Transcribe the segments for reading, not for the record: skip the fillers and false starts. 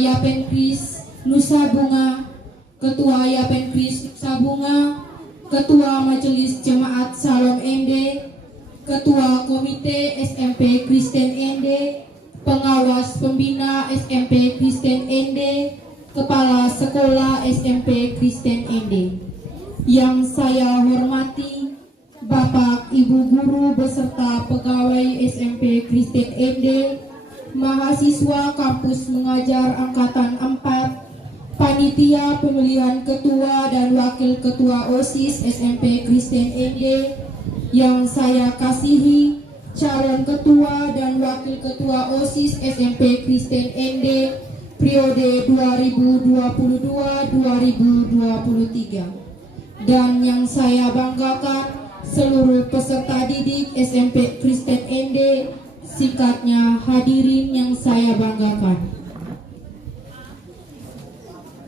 Yapenkris Nusa Bunga, Ketua Yapenkris Nusa Bunga, Ketua Majelis Jemaat Salom ND, Ketua Komite SMP Kristen ND, Pengawas Pembina SMP Kristen ND, Kepala Sekolah SMP Kristen ND. Yang saya hormati Bapak Ibu Guru beserta pegawai SMP Kristen ND, mahasiswa kampus mengajar angkatan 4, panitia pemilihan ketua dan wakil ketua OSIS SMP Kristen ND, yang saya kasihi calon ketua dan wakil ketua OSIS SMP Kristen ND periode 2022-2023, dan yang saya banggakan seluruh peserta didik SMP Kristen ND, singkatnya hadirin yang saya banggakan.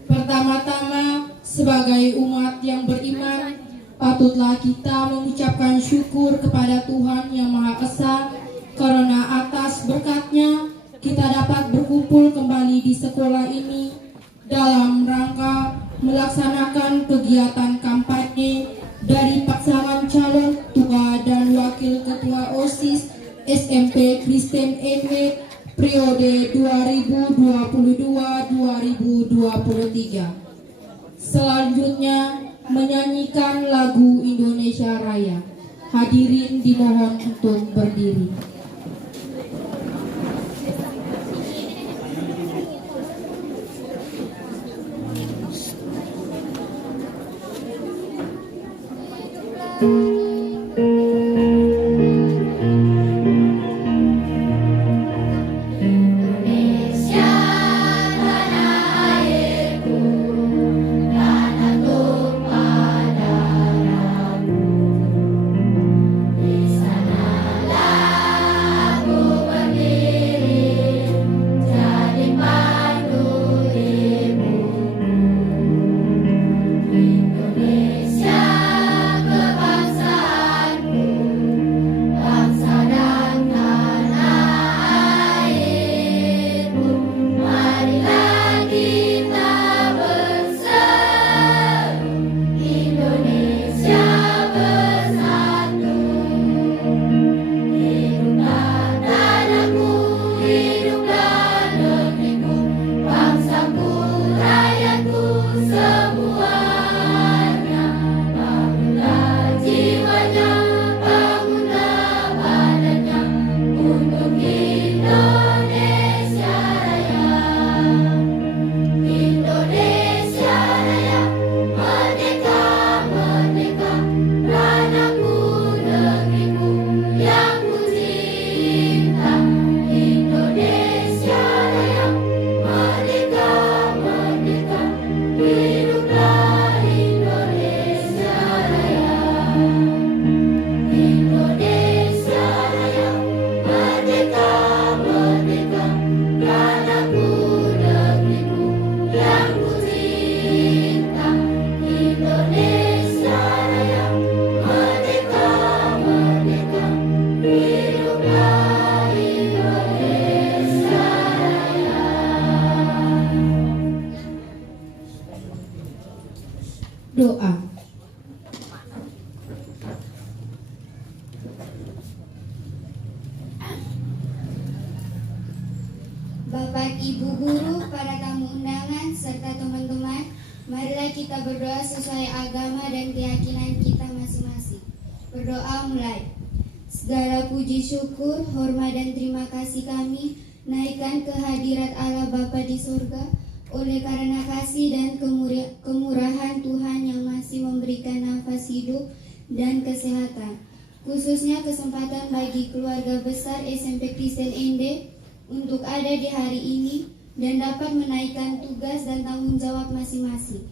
Pertama-tama, sebagai umat yang beriman, patutlah kita mengucapkan syukur kepada Tuhan Yang Maha Esa karena atas berkat-Nya kita dapat berkumpul kembali di sekolah ini dalam rangka melaksanakan kegiatan kampanye dari pasangan calon ketua dan wakil ketua OSIS SMP Kristen ND periode 2022-2023. Selanjutnya menyanyikan lagu Indonesia Raya. Hadirin dimohon untuk berdiri. Doa. Bapak, Ibu Guru, para tamu undangan, serta teman-teman, marilah kita berdoa sesuai agama dan keyakinan kita masing-masing. Berdoa mulai. Segala puji syukur, hormat dan terima kasih kami naikkan ke hadirat Allah Bapa di surga, oleh karena kasih dan kemurahan Tuhan yang masih memberikan nafas hidup dan kesehatan, khususnya kesempatan bagi keluarga besar SMP Kristen ND untuk ada di hari ini dan dapat menaikkan tugas dan tanggung jawab masing-masing.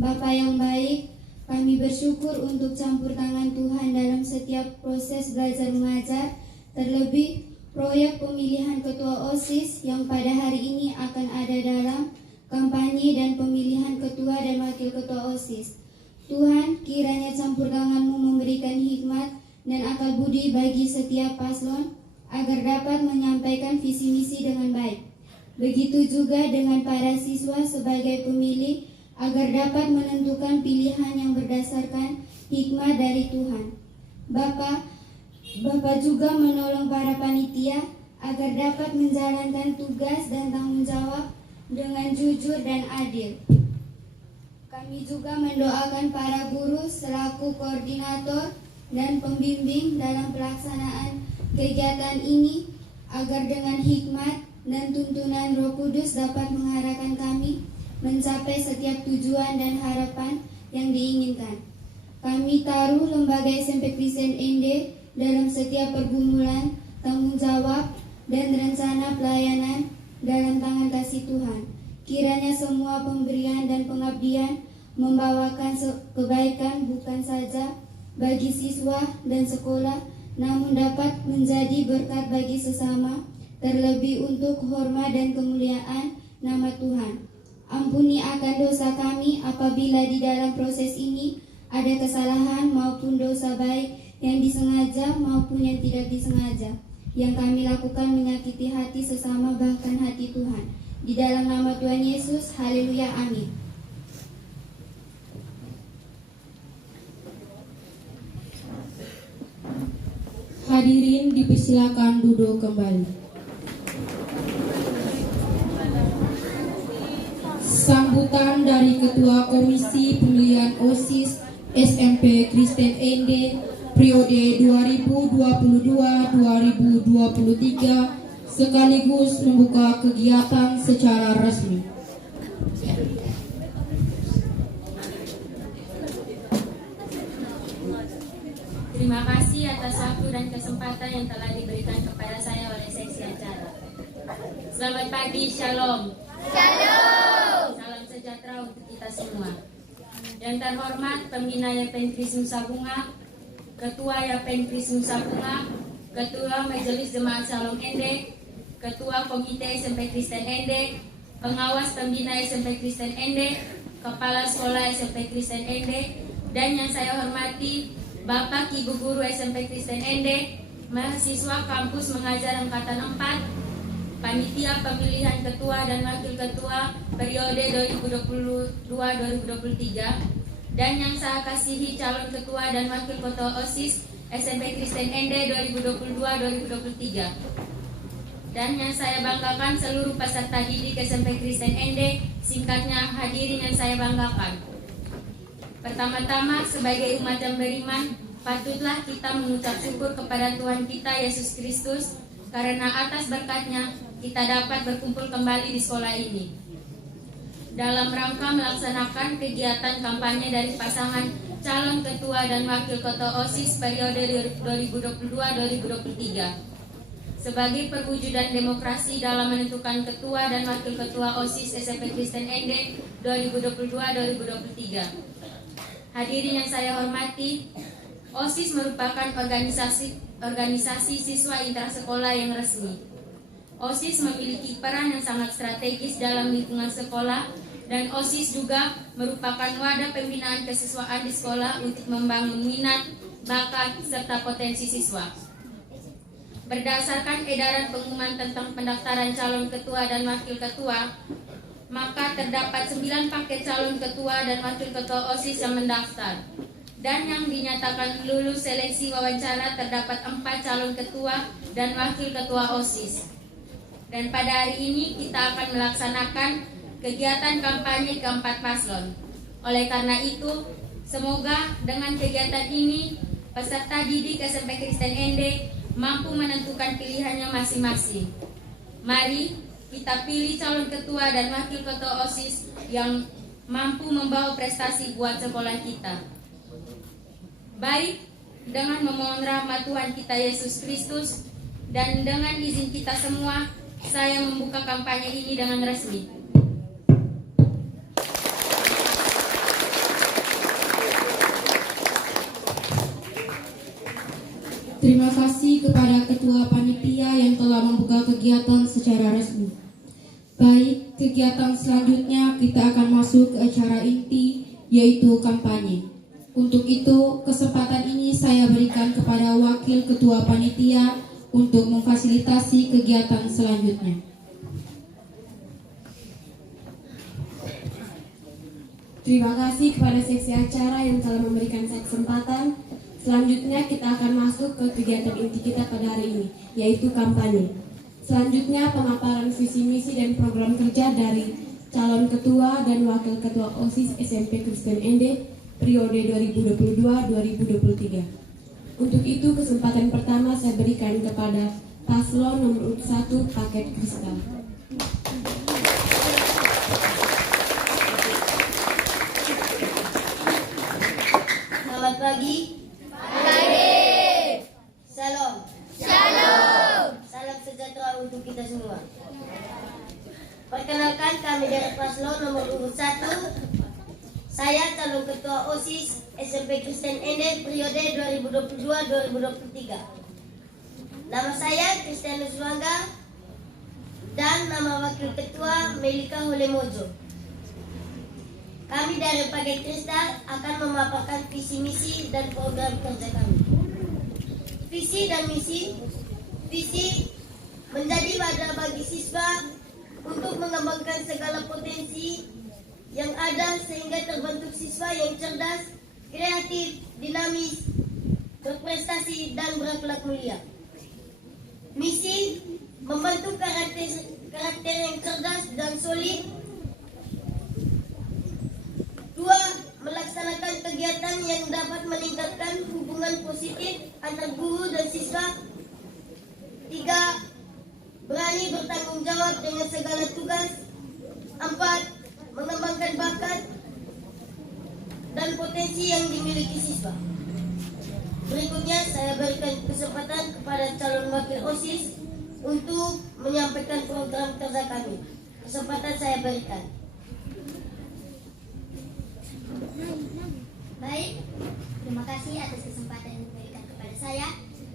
Bapa yang baik, kami bersyukur untuk campur tangan Tuhan dalam setiap proses belajar mengajar, terlebih proyek pemilihan ketua OSIS yang pada hari ini akan ada dalam kampanye dan pemilihan ketua dan wakil ketua OSIS. Tuhan, kiranya campur tangan-Mu memberikan hikmat dan akal budi bagi setiap paslon agar dapat menyampaikan visi misi dengan baik. Begitu juga dengan para siswa sebagai pemilih agar dapat menentukan pilihan yang berdasarkan hikmah dari Tuhan. Bapak juga menolong para panitia agar dapat menjalankan tugas dan tanggung jawab dengan jujur dan adil. Kami juga mendoakan para guru selaku koordinator dan pembimbing dalam pelaksanaan kegiatan ini agar dengan hikmat dan tuntunan Roh Kudus dapat mengarahkan kami mencapai setiap tujuan dan harapan yang diinginkan. Kami taruh lembaga SMP Kristen ND dalam setiap pergumulan, tanggung jawab, dan rencana pelayanan dalam tangan kasih Tuhan. Kiranya semua pemberian dan pengabdian membawakan kebaikan bukan saja bagi siswa dan sekolah, namun dapat menjadi berkat bagi sesama, terlebih untuk hormat dan kemuliaan nama Tuhan. Ampuni akan dosa kami apabila di dalam proses ini ada kesalahan maupun dosa baik yang disengaja maupun yang tidak disengaja, yang kami lakukan menyakiti hati sesama bahkan hati Tuhan. Di dalam nama Tuhan Yesus, haleluya, amin. Hadirin dipersilakan duduk kembali. Sambutan dari Ketua Komisi Pemilihan OSIS SMP Kristen ND periode 2022-2023 sekaligus membuka kegiatan secara resmi. Terima kasih atas waktu dan kesempatan yang telah diberikan kepada saya oleh seksi acara. Selamat pagi, Shalom. Shalom. Salam sejahtera untuk kita semua. Yang terhormat Pembina Yapen Kris Nusa Bunga, Ketua Yapen Kris Nusa Bunga, Ketua Majelis Jemaat Shalom ND, Ketua Komite SMP Kristen ND, Pengawas Pembina SMP Kristen ND, Kepala Sekolah SMP Kristen ND, dan yang saya hormati Bapak Ibu Guru SMP Kristen ND, mahasiswa kampus mengajar angkatan 4, panitia pemilihan ketua dan wakil ketua periode 2022-2023, dan yang saya kasihi calon ketua dan wakil ketua OSIS SMP Kristen ND 2022-2023, dan yang saya banggakan seluruh peserta didik SMP Kristen ND, singkatnya hadirin yang saya banggakan. Pertama-tama, sebagai umat yang beriman, patutlah kita mengucap syukur kepada Tuhan kita Yesus Kristus, karena atas berkat-Nya kita dapat berkumpul kembali di sekolah ini dalam rangka melaksanakan kegiatan kampanye dari pasangan calon ketua dan wakil ketua OSIS periode 2022-2023 sebagai perwujudan demokrasi dalam menentukan ketua dan wakil ketua OSIS SMP Kristen ND 2022-2023. Hadirin yang saya hormati, OSIS merupakan organisasi siswa intrasekolah yang resmi. OSIS memiliki peran yang sangat strategis dalam lingkungan sekolah, dan OSIS juga merupakan wadah pembinaan kesiswaan di sekolah untuk membangun minat, bakat, serta potensi siswa. Berdasarkan edaran pengumuman tentang pendaftaran calon ketua dan wakil ketua, maka terdapat 9 paket calon ketua dan wakil ketua OSIS yang mendaftar. Dan yang dinyatakan lulus seleksi wawancara terdapat 4 calon ketua dan wakil ketua OSIS. Dan pada hari ini kita akan melaksanakan kegiatan kampanye keempat paslon. Oleh karena itu, semoga dengan kegiatan ini peserta didik SMP Kristen ND mampu menentukan pilihannya masing-masing. Mari kita pilih calon ketua dan wakil ketua OSIS yang mampu membawa prestasi buat sekolah kita. Baik, dengan memohon rahmat Tuhan kita Yesus Kristus dan dengan izin kita semua, saya membuka kampanye ini dengan resmi. Terima kasih kepada Ketua Panitia yang telah membuka kegiatan secara resmi. Baik, kegiatan selanjutnya kita akan masuk ke acara inti, yaitu kampanye. Untuk itu, kesempatan ini saya berikan kepada Wakil Ketua Panitia untuk memfasilitasi kegiatan selanjutnya. Terima kasih kepada seksi acara yang telah memberikan saya kesempatan. Selanjutnya kita akan masuk ke kegiatan inti kita pada hari ini, yaitu kampanye. Selanjutnya pemaparan visi misi dan program kerja dari calon ketua dan wakil ketua OSIS SMP Kristen ND periode 2022-2023. Untuk itu kesempatan pertama saya berikan kepada paslon nomor urut 1 Paket Kristal. Selamat pagi. Salam. Salam sejahtera untuk kita semua. Perkenalkan, kami dari paslon nomor urut 1. Saya calon ketua OSIS SMP Kristen ND periode 2022-2023. Nama saya Kristianus Wangga dan nama wakil ketua Melika Holemojo. Kami dari Paket Kristal akan memaparkan visi misi dan program kerja kami. Visi dan misi. Visi menjadi wadah bagi siswa untuk mengembangkan segala potensi yang ada sehingga terbentuk siswa yang cerdas, kreatif, dinamis, berprestasi dan berakhlak mulia. Misi membentuk karakter yang cerdas dan solid. 2. Melaksanakan kegiatan yang dapat meningkatkan hubungan positif antar guru dan siswa. 3. Berani bertanggung jawab dengan segala tugas. 4. Mengembangkan bakat dan potensi yang dimiliki siswa. Berikutnya saya berikan kesempatan kepada calon wakil OSIS untuk menyampaikan program kerja kami. Kesempatan saya berikan. Baik, terima kasih atas kesempatan yang diberikan kepada saya.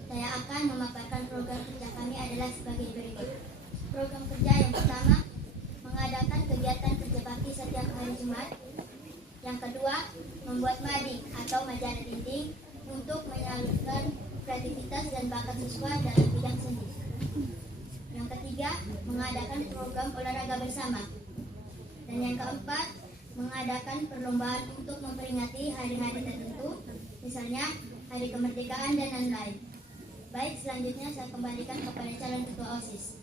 Saya akan memaparkan program kerja kami adalah sebagai berikut. Program kerja yang pertama, mengadakan kegiatan kerja bakti setiap hari Jumat. Yang kedua, membuat mading atau majalah dinding untuk menyalurkan kreativitas dan bakat siswa dalam bidang seni. Yang ketiga, mengadakan program olahraga bersama. Dan yang keempat, mengadakan perlombaan untuk memperingati hari-hari tertentu, misalnya Hari Kemerdekaan dan lain-lain. Baik, selanjutnya saya kembalikan kepada calon ketua OSIS.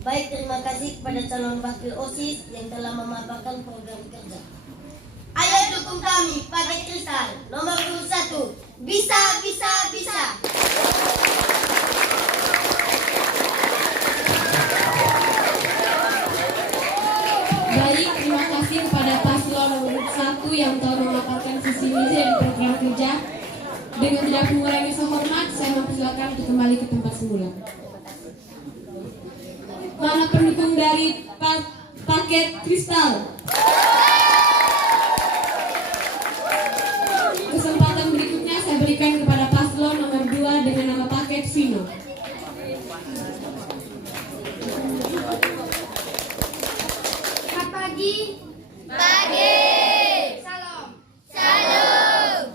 Baik, terima kasih kepada calon wakil OSIS yang telah memaparkan program kerja. Ayo dukung kami, Paket Kristal nomor urut 1. Bisa, bisa, bisa. Baik, terima kasih kepada paslon nomor 1 yang telah memaparkan visi misi dan program kerja. Dengan tidak mengurangi hormat, saya mempersilakan untuk kembali ke tempat semula. Mana pendukung dari Paket Kristal? Kesempatan berikutnya saya berikan kepada paslon nomor 2 dengan nama Paket Vino. Selamat pagi.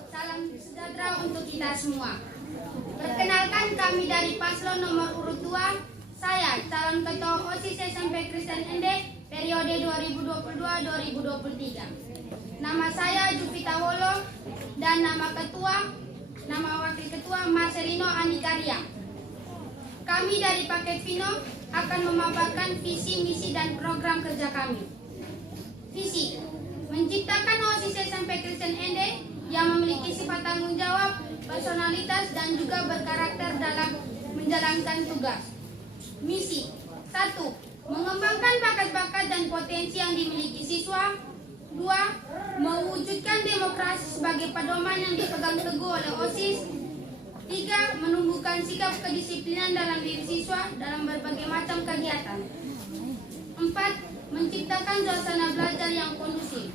Salam sejahtera untuk kita semua. Perkenalkan, kami dari paslon nomor urut 2. Saya calon ketua OSIS SMP Kristen ND periode 2022-2023. Nama saya Jupita Wolo dan nama wakil ketua Marcelino Andikaria. Kami dari Paket Vino akan memaparkan visi, misi dan program kerja kami. Visi: menciptakan OSIS SMP Kristen ND yang memiliki sifat tanggung jawab, personalitas dan juga berkarakter dalam menjalankan tugas. Misi: 1. Mengembangkan bakat-bakat dan potensi yang dimiliki siswa. 2. Mewujudkan demokrasi sebagai pedoman yang dipegang teguh oleh OSIS. 3. Menumbuhkan sikap kedisiplinan dalam diri siswa dalam berbagai macam kegiatan. 4. Menciptakan suasana belajar yang kondusif.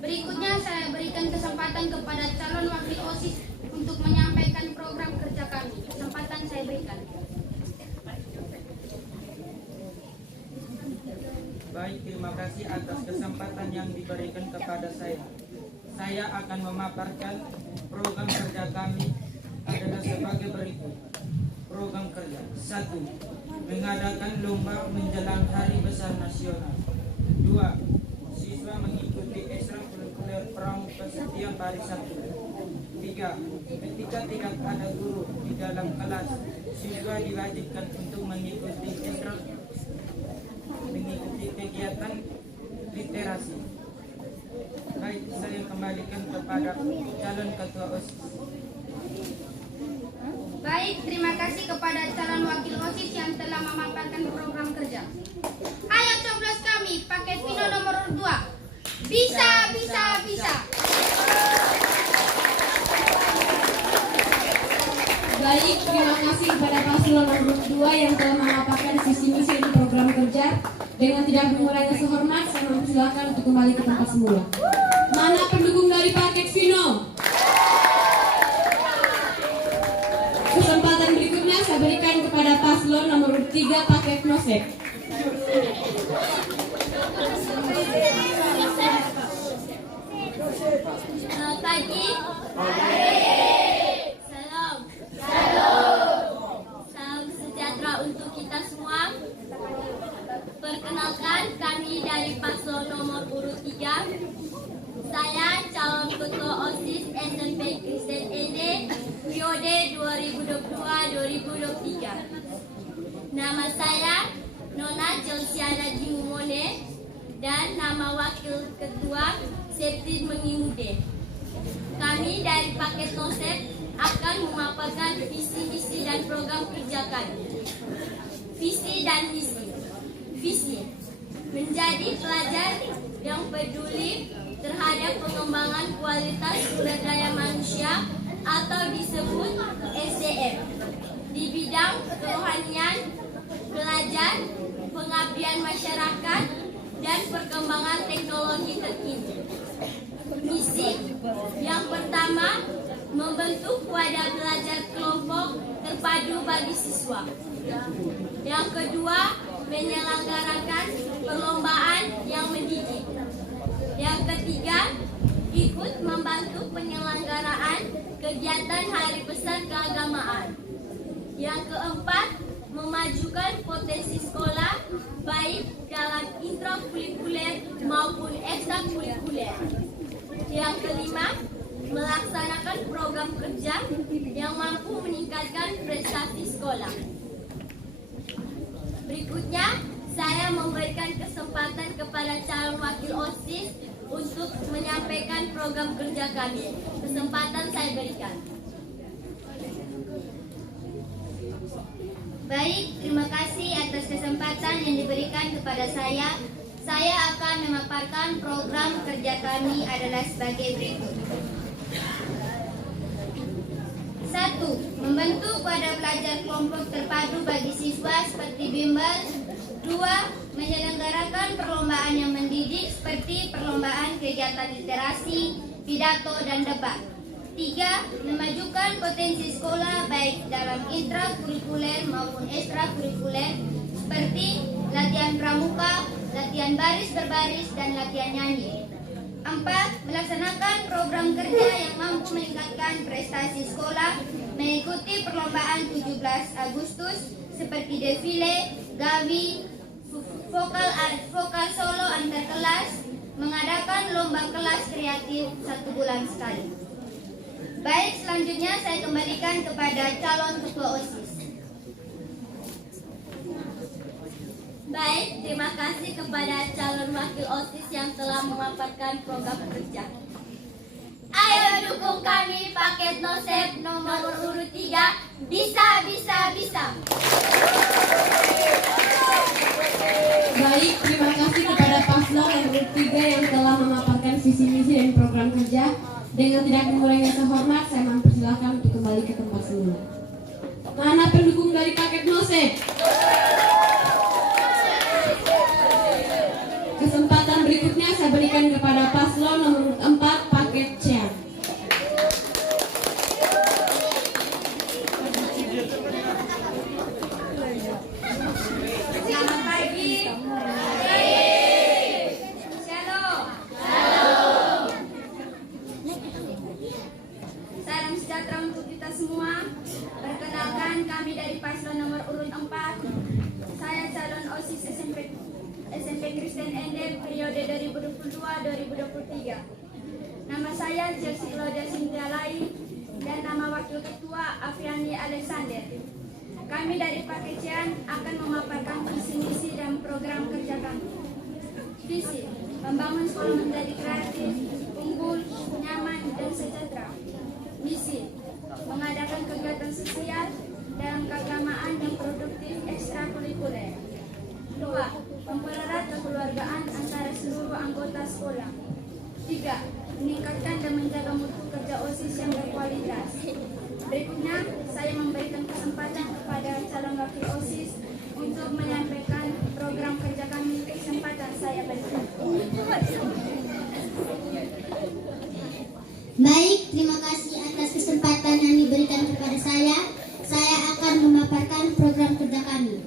Berikutnya saya berikan kesempatan kepada calon wakil OSIS untuk menyampaikan program kerja kami. Kesempatan saya berikan. Baik, terima kasih atas kesempatan yang diberikan kepada saya. Saya akan memaparkan program kerja kami adalah sebagai berikut. program kerja. 1. Mengadakan lomba menjelang Hari Besar Nasional. 2. Siswa mengikuti ekstrakurikuler pramuka setiap hari Sabtu. 3. Ketika tidak ada guru di dalam kelas, siswa diwajibkan untuk mengikuti kegiatan literasi. Baik, saya kembalikan kepada calon ketua OSIS. Baik, terima kasih kepada calon wakil OSIS yang telah memaparkan program kerja. Ayo coblos kami, paket Vino nomor 2. Bisa, bisa, bisa. Baik, terima kasih kepada paslon nomor 2 yang telah memaparkan visi misi dan program kerja. Dengan tidak mengurangi rasa hormat, saya mempersilakan untuk kembali ke tempat semula. Mana pendukung dari paket Vino? Kesempatan berikutnya saya berikan kepada paslon nomor 3 paket Nosep. Selamat pagi. Salam. Salam sejahtera untuk kita semua. Perkenalkan, kami dari paslon nomor urut 3. Saya calon ketua OSIS SMP Kristen ED periode 2022-2023. Nama saya Nona Jelsiana Jimumone dan nama wakil ketua Septin Mengimude. Kami dari paket Nosep akan memaparkan visi misi dan program kerja kami. Visi dan misi. Visi: menjadi pelajar yang peduli terhadap pengembangan kualitas sumber daya manusia atau disebut SDM di bidang kerohanian, belajar, pengabdian masyarakat, dan perkembangan teknologi terkini. Misi yang pertama, membentuk wadah belajar kelompok terpadu bagi siswa. Yang kedua, menyelenggarakan perlombaan yang mendidik. Yang ketiga, ikut membantu penyelenggaraan kegiatan Hari Besar Keagamaan. Yang keempat, memajukan potensi sekolah baik dalam intrakurikuler maupun ekstrakurikuler. Yang kelima, melaksanakan program kerja yang mampu meningkatkan prestasi sekolah. Berikutnya, saya memberikan kesempatan kepada calon wakil OSIS untuk menyampaikan program kerja kami. Kesempatan saya berikan. Baik, terima kasih atas kesempatan yang diberikan kepada saya. Saya akan memaparkan program kerja kami adalah sebagai berikut. 1. Membentuk wadah belajar kelompok terpadu bagi siswa seperti bimbel. 2. Menyelenggarakan perlombaan yang mendidik seperti perlombaan kegiatan literasi, pidato, dan debat. 3. Memajukan potensi sekolah baik dalam intrakurikuler maupun ekstrakurikuler seperti latihan pramuka, latihan baris berbaris, dan latihan nyanyi. 4. Melaksanakan program kerja yang mampu meningkatkan prestasi sekolah, mengikuti perlombaan 17 Agustus seperti defile, gawi, vokal solo antar kelas, mengadakan lomba kelas kreatif 1 bulan sekali. Baik, selanjutnya saya kembalikan kepada calon ketua OSIS. Baik, terima kasih kepada calon wakil OSIS yang telah memaparkan program kerja. Ayo dukung kami paket Nosep nomor urut 3. Bisa, bisa, bisa. Baik, terima kasih kepada paslon nomor 3 yang telah memaparkan visi misi dan program kerja. Dengan tidak mengurangi rasa hormat, saya mempersilahkan untuk kembali ke tempat semula. Mana pendukung dari paket Nosep? Kesempatan berikutnya saya berikan kepada paslon nomor 4 paket Cian. Selamat pagi. Shalom. Salam sejahtera untuk kita semua. Perkenalkan, kami dari paslon Kristen Ende periode 2022-2023. Nama saya Chelsea Claudia Cynthia Lai dan nama Wakil Ketua Afriani Alexander. Kami dari Pakecian akan memaparkan visi misi dan program kerja kami. Visi, membangun sekolah menjadi kreatif, unggul, nyaman, dan sejahtera. Misi, mengadakan kegiatan sosial dalam keagamaan yang produktif ekstrakurikuler. 2. Mempererat kekeluargaan antara seluruh anggota sekolah. 3. Meningkatkan dan menjaga mutu kerja OSIS yang berkualitas. Berikutnya, saya memberikan kesempatan kepada calon wakil OSIS untuk menyampaikan program kerja kami. Kesempatan saya berikan. Baik, terima kasih atas kesempatan yang diberikan kepada saya. Saya akan memaparkan program kerja kami.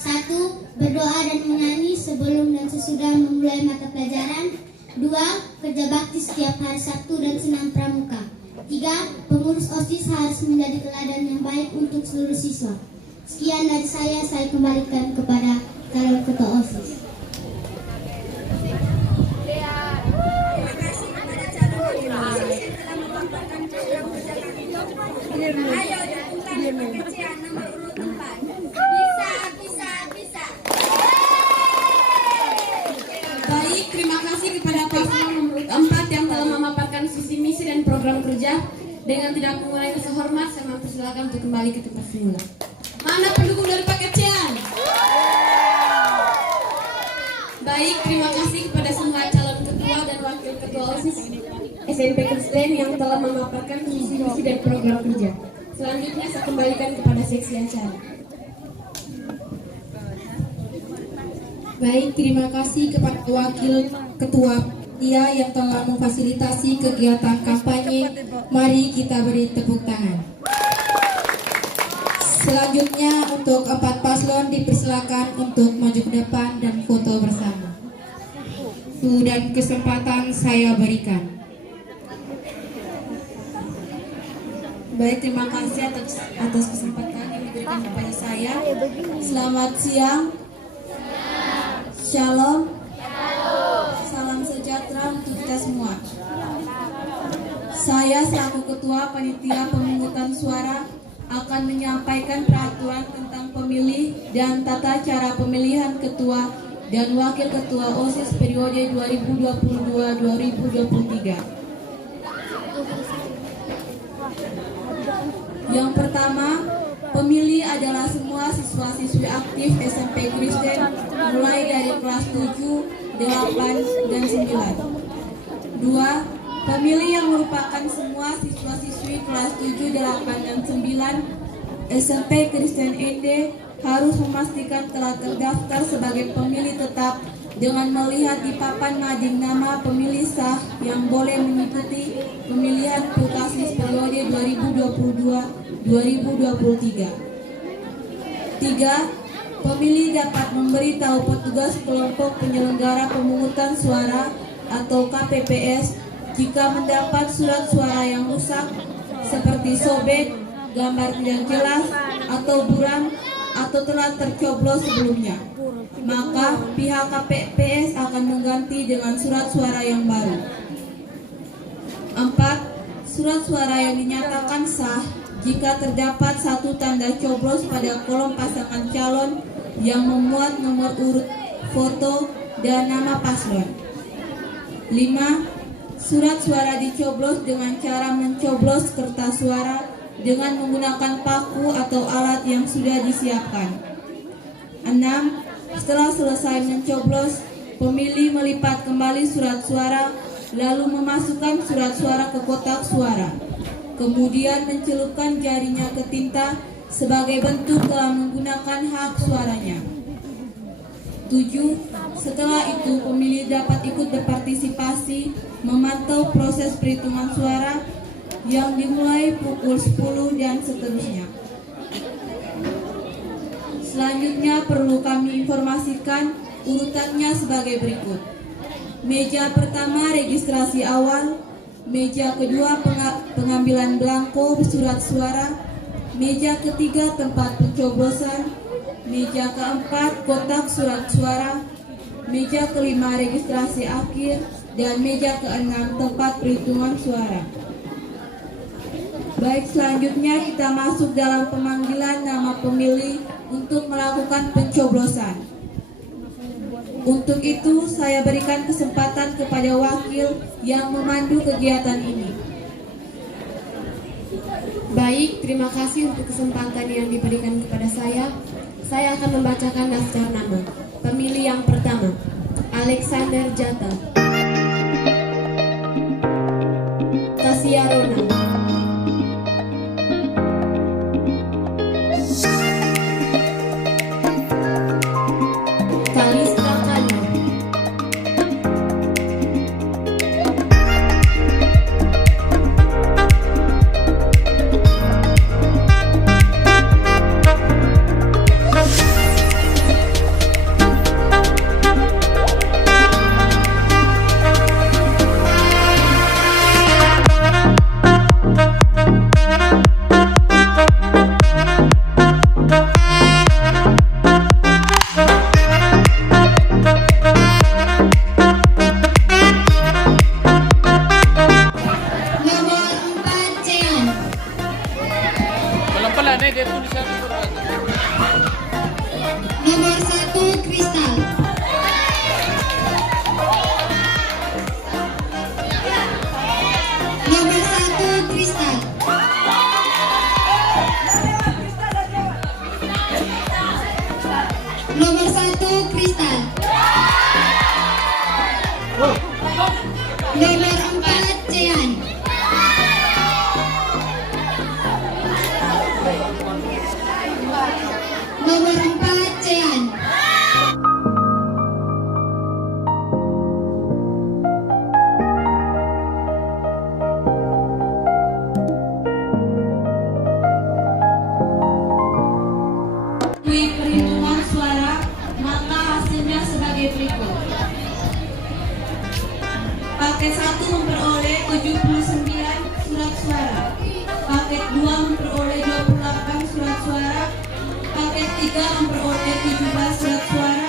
1. Berdoa dan menyanyi sebelum dan sesudah memulai mata pelajaran. 2. Kerja bakti setiap hari Sabtu dan senam pramuka. 3. Pengurus OSIS harus menjadi teladan yang baik untuk seluruh siswa. Sekian dari saya kembalikan kepada calon ketua OSIS. Ayo lakukan pekerjaan nomor urut 4. Bisa. Baik, terima kasih kepada paslon nomor 4 yang telah memaparkan visi misi dan program kerja. Dengan tidak mengurangi rasa hormat, saya mempersilakan untuk kembali ke tempat semula. Mana pendukung dari Pakecian? Baik, terima kasih kepada semua calon ketua dan wakil ketua OSIS SMP Kristen yang telah memaparkan visi misi dan program kerja. Selanjutnya saya kembalikan kepada seksi acara. Baik, terima kasih kepada wakil ketua dia yang telah memfasilitasi kegiatan kampanye. Mari kita beri tepuk tangan. Selanjutnya untuk 4 paslon dipersilakan untuk maju ke depan dan foto bersama. Dan kesempatan saya berikan. Baik, terima kasih atas kesempatan yang diberikan kepada saya. Selamat siang. Shalom. Salam sejahtera untuk kita semua. Saya selaku Ketua Panitia Pemungutan Suara akan menyampaikan peraturan tentang pemilih dan tata cara pemilihan ketua dan wakil ketua OSIS periode 2022-2023. Yang pertama, pemilih adalah semua siswa-siswi aktif SMP Kristen mulai dari kelas 7, 8, dan 9. 2. Pemilih yang merupakan semua siswa-siswi kelas 7, 8, dan 9 SMP Kristen ND harus memastikan telah terdaftar sebagai pemilih tetap dengan melihat di papan mading nama pemilih sah yang boleh mengikuti pemilihan PUKASIS periode 2022-2023. 3. Pemilih dapat memberitahu petugas kelompok penyelenggara pemungutan suara atau KPPS jika mendapat surat suara yang rusak seperti sobek, gambar tidak jelas, atau buram, atau telah tercoblos sebelumnya. Maka pihak KPPS akan mengganti dengan surat suara yang baru. 4. Surat suara yang dinyatakan sah jika terdapat satu tanda coblos pada kolom pasangan calon yang memuat nomor urut foto dan nama paslon. 5. Surat suara dicoblos dengan cara mencoblos kertas suara dengan menggunakan paku atau alat yang sudah disiapkan. 6. Setelah selesai mencoblos, pemilih melipat kembali surat suara lalu memasukkan surat suara ke kotak suara. Kemudian mencelupkan jarinya ke tinta sebagai bentuk telah menggunakan hak suaranya. 7. Setelah itu pemilih dapat ikut berpartisipasi memantau proses perhitungan suara yang dimulai pukul 10 dan seterusnya. Selanjutnya perlu kami informasikan urutannya sebagai berikut. Meja pertama registrasi awal, meja kedua pengambilan belangko surat suara, meja ketiga tempat pencoblosan, meja keempat kotak surat suara, meja kelima registrasi akhir, dan meja keenam tempat perhitungan suara. Baik, selanjutnya kita masuk dalam pemanggilan nama pemilih untuk melakukan pencoblosan. Untuk itu, saya berikan kesempatan kepada wakil yang memandu kegiatan ini. Baik, terima kasih untuk kesempatan yang diberikan kepada saya. Saya akan membacakan daftar nama. Pemilih yang pertama, Alexander Jata, Tasia Rona, Kalista Kali, Nomor 4 Cean. Pelan-pelan dia tulisan berbahasa. Nomor 1 Kristal. Nomor 1 Kristal. Nomor 1 Kristal. Nomor 4 Cean. Nomor 4 Cean. Melalui perhitungan suara, maka hasilnya sebagai berikut. Paket 1 memperoleh 79 surat suara. Paket 2 memperoleh 28 surat suara. Paket 3 memperoleh 17 surat suara.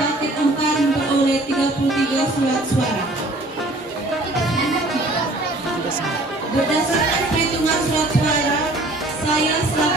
Paket 4 memperoleh 33 surat suara. Berdasarkan perhitungan surat suara, saya selaku